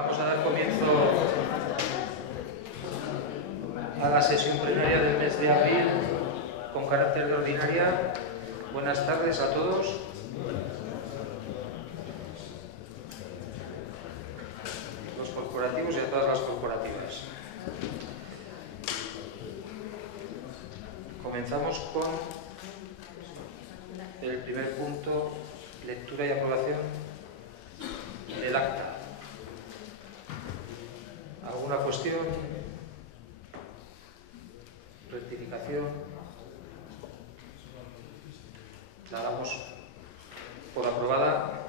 Vamos a dar comienzo a la sesión plenaria del mes de abril con carácter de ordinaria. Buenas tardes a todos. Los corporativos y a todas las corporativas. Comenzamos con el primer punto, lectura y aprobación del acta. ¿Alguna cuestión? ¿Rectificación? La damos por aprobada.